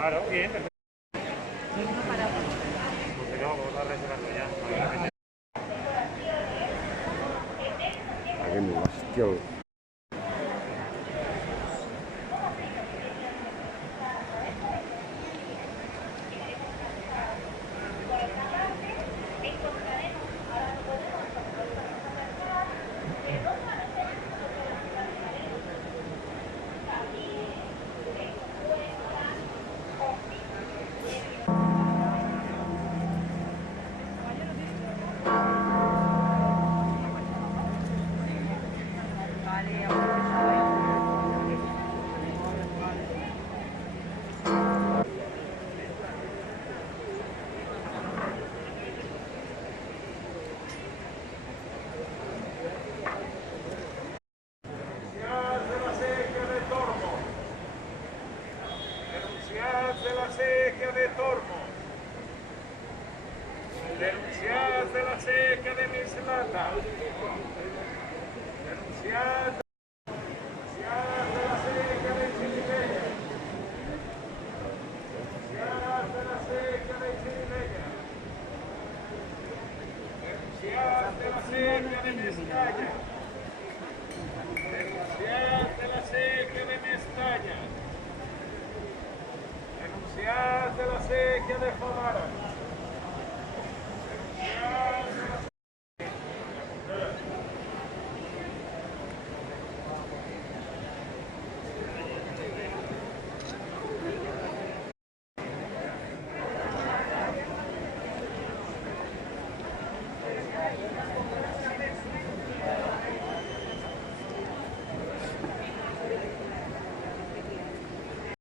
Claro, bien, perfecto. Uno para uno. Pues no, vamos a reservarlo ya. Aquí me bastió. Vale, ahora de la sequía de Tormo. Denunciad de la sequía de Mislata. Denunciad de la sequía de Chirileña. Denunciad de la sequía de Chirileña. Denunciad de la sequía de Mestalla. Denunciad de la sequía de Mestalla. Denunciad de la sequía de Famara. Denunciad de la